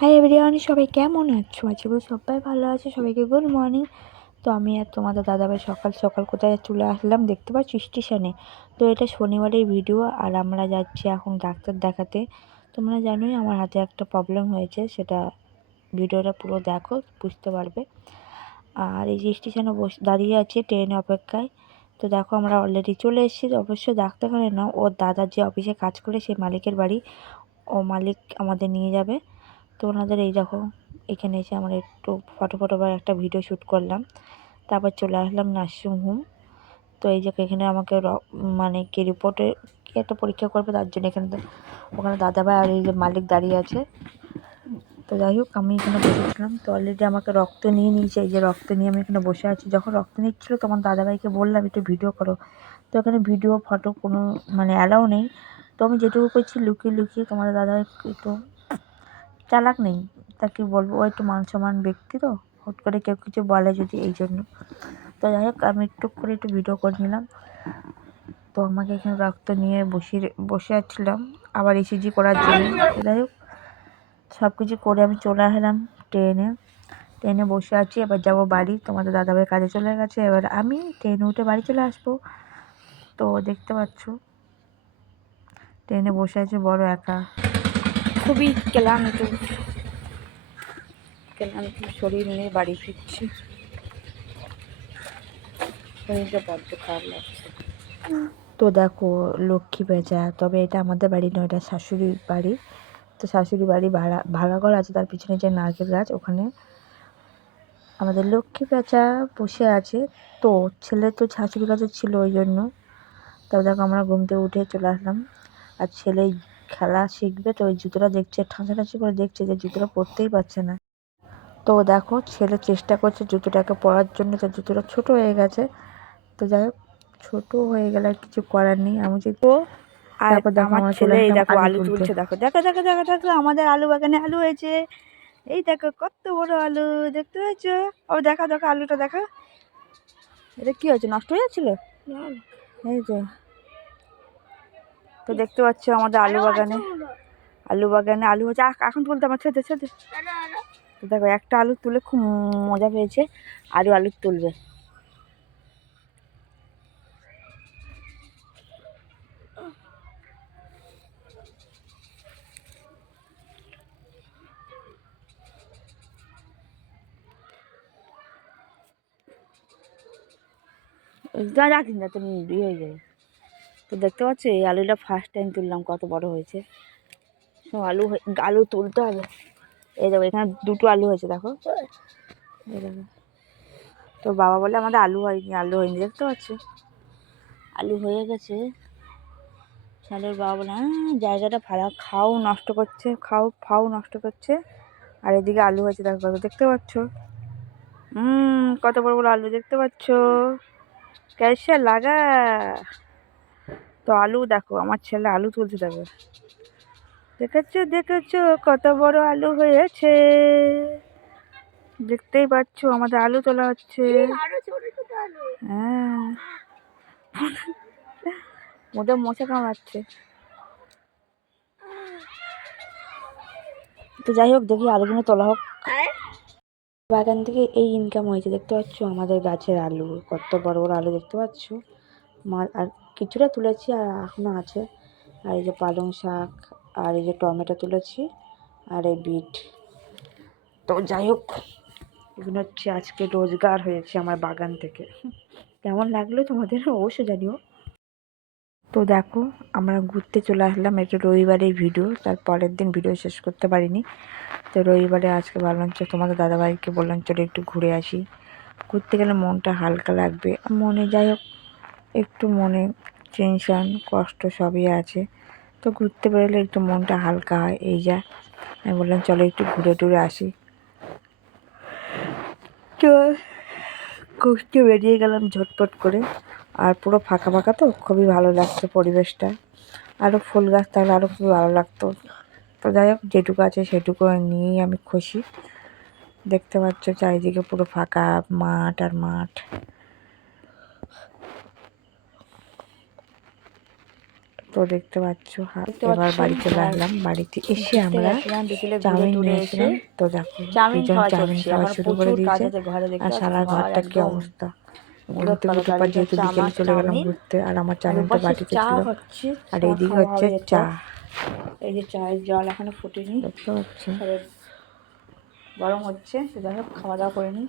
Hi everyone, সবাই কেমন আছো? আশা করি সবাই ভালো আছে। সবাইকে গুড মর্নিং। তো আমি আর তোমাদের দাদাভাই সকাল সকাল কোথায় চলে আসলাম দেখতে পাচ্ছি স্টেশনে। তো এটা শনিবারের ভিডিও আর আমরা যাচ্ছি এখন ডাক্তার দেখাতে। তোমরা জানোই আমার হাতে একটা প্রবলেম হয়েছে, সেটা ভিডিওটা পুরো দেখো বুঝতে পারবে। আর এই যে স্টেশনে দাঁড়িয়ে আছি ট্রেনে অপেক্ষায়। তো দেখো আমরা অলরেডি চলে এসেছি। অবশ্যই ডাক্তারখানায় না, ওর দাদা যে অফিসে কাজ করে সেই মালিকের বাড়ি। ও মালিক আমাদের নিয়ে যাবে। তো ওনাদের এই দেখো এখানে এসে আমরা একটু ফটো বা একটা ভিডিও শ্যুট করলাম, তারপর চলে আসলাম নার্সিং হোম। তো এই যে এখানে আমাকে মানে কি রিপোর্টে কি একটা পরীক্ষা করবে, তার জন্য ওখানে দাদাভাই আর এই যে মালিক দাঁড়িয়ে আছে। তো যাই হোক আমি এখানে বসেছিলাম। তো অলরেডি আমাকে রক্ত নিয়ে নিয়েছে, এই যে রক্ত নিয়ে আমি এখানে বসে আছি। যখন রক্ত নিচ্ছিলো তখন দাদাভাইকে বললাম একটু ভিডিও করো। তো এখানে ভিডিও ফটো কোনো মানে অ্যালাউ নেই। তো আমি যেটুকু করছি লুকিয়ে লুকিয়ে। তোমাদের দাদাভাই একটু চালাক নেই, তা কি বলবো, ও একটু মান সম্মান ব্যক্তি, তো হুট করে কেউ কিছু বলে যদি, এই জন্য। তো যাই হোক আমি একটু করে একটু ভিডিও করে নিলাম। তো আমাকে এখানে রক্ত নিয়ে বসে আসছিলাম আবার ইসিজি করার জন্য। তো যাই হোক সব কিছু করে আমি চলে আসলাম ট্রেনে বসে আছি। এবার যাব বাড়ি। তোমাদের দাদাভাই কাজে চলে গেছে, এবার আমি ট্রেনে উঠে বাড়ি চলে আসবো। তো দেখতে পাচ্ছ ট্রেনে বসে আছে বড় একা, খুবই ক্লান্ত শরীর নিয়ে বাড়ি ফিরছি। শরীরটা বড্ড খারাপ লাগছে। তো দেখো লক্ষ্মী পেঁচা, তবে এটা আমাদের বাড়ি নয়, এটা শাশুড়ির বাড়ি। তো শাশুড়ি বাড়ি ভাড়া ঘর আছে, তার পিছনে যে নারকেল গাছ, ওখানে আমাদের লক্ষ্মী পেঁচা বসে আছে। তো ছেলে তো শাশুড়ির কাছে ছিল ওই জন্য। তবে দেখো আমরা ঘুম থেকে উঠে চলে আসলাম। আর ছেলে খেলা শিখবে, তো ওই জুতোটা দেখছে, ঠাঁসাঠাঁসি করে দেখছে যে জুতোটা পরতেই পারছে না। তো দেখো ছেলে চেষ্টা করছে জুতোটাকে পরার জন্য, তো জুতোটা ছোট হয়ে গেছে। তো যাই হোক ছোট হয়ে গেলে আর কিছু করার নেই। আমি যে আর তারপর দেখো আমার আমরা চলে ছেলে এই আসলাম দেখো আলু আলু তুলতে। তুলছে। দেখো দেখো দেখো দেখো দেখো আমাদের আলু বাগানে আলু হয়েছে। এই দেখো কত বড় আলু, দেখতে পেয়েছো? ও দেখো দেখো আলুটা দেখো। এটা কি হয়েছে, নষ্ট হয়ে যাচ্ছিল? এই তো। তো দেখতে পাচ্ছ আমাদের আলু বাগানে আলু হচ্ছে। এখন তুলতে আমার ছেদে ছেদে। তো দেখো একটা আলু তুলে খুব মজা পেয়েছে, আরও আলু তুলবে। যা রাখিস না, তুমি ইয়ে হয়ে যাবে। তো দেখতে পাচ্ছ এই আলুটা ফার্স্ট টাইম তুললাম, কত বড় হয়েছে। সব আলু তুলতে হবে। এই দেখো এখানে দুটো আলু হয়েছে, দেখো এই দেখো। তো বাবা বলে আমাদের আলু হয়নি দেখতে পাচ্ছ, আলু হয়ে গেছে। শালের বাবা বলে হ্যাঁ জায়গাটা খাও নষ্ট করছে, ফাও নষ্ট করছে। আর এদিকে আলু হয়েছে দেখো, দেখতে পাচ্ছ। কত বড় বড় আলু দেখতে পাচ্ছ, ক্যাশে লাগা। তো আলু দেখো আমার ছেলে আলু তুলছে, দেখো দেখেছো কত বড় আলু হয়েছে। দেখতেই পাচ্ছ আমাদের আলু তোলা হচ্ছে। হ্যাঁ ওদের মশা কামড়াচ্ছে। তো যাই হোক দেখি আলুগুলো তোলা হোক। বাগান থেকে এই ইনকাম হয়েছে, দেখতে পাচ্ছ আমাদের গাছের আলু, কত বড় বড় আলু দেখতে পাচ্ছ। আর কিছুটা তুলেছি আর এখনো আছে। আর এই যে পালং শাক, আর এই যে টমেটো তুলেছি, আর এই বিট। তো যাই হোক এগুলো হচ্ছে আজকে রোজগার হয়েছে আমার বাগান থেকে। কেমন লাগলো তোমাদের অবশ্যই জানিও। তো দেখো আমরা ঘুরতে চলে আসলাম, এটা রবিবারের ভিডিও, তার পরের দিন ভিডিও শেষ করতে পারিনি। তো রবিবারে আজকে ভাবলাম তোমাদের দাদাভাইকে বললাম চলো একটু ঘুরে আসি। ঘুরতে গেলে মনটা হালকা লাগবে, মনে যাই হোক একটু মনে টেনশন কষ্ট সবই আছে। তো ঘুরতে বেরোলে একটু মনটা হালকা হয়, এই যা আমি বললাম চলো একটু ঘুরে টুরে আসি। তো ঘুরতে বেরিয়ে গেলাম ঝটপট করে। আর পুরো ফাঁকা ফাঁকা, তো খুবই ভালো লাগছে পরিবেশটা। আরও ফুল গাছ থাকলে আরও খুবই ভালো লাগতো। তো যাই হোক যেটুকু আছে সেটুকু নিয়েই আমি খুশি। দেখতে পাচ্ছ চারিদিকে পুরো ফাঁকা মাঠ আর মাঠ। তো তো দেখতে পাচ্ছ দেখতে এবার পাচ্ছ, বাড়ি চলে আর আসলাম। বাড়িতে এসে ঘুরতে আমরা গেছিলাম বিকেলে, ঘুরে চাউমিন টুরে এসে নিয়েছিলাম। তো দেখো চাউমিন দুজন খাওয়া চাউমিন চলছে খাওয়া এখন, শুরু করে প্রচুর কাজ দিয়েছে। আছে ঘরে, দেখতে আর পাচ্ছ সারা ঘর ঘরটা কি একদম অবস্থা। উলট ঘুরতে পালট ঘুরতে আর যেহেতু এটা বিকেলে আমার চলে গেলাম চাউমিন, ঘুরতে, আর আমার আর চাউমিনটা ওপাশে বাটিতে চা ছিল। হচ্ছে, আর চা এইদিকে খাওয়া হচ্ছে হবে চা, এরপর। এই যে চায়ের জল এখনো ফুটেনি, দেখতে পাচ্ছ। তবে গরম হচ্ছে, তো যাই হোক খাওয়া দাওয়া করে নিই।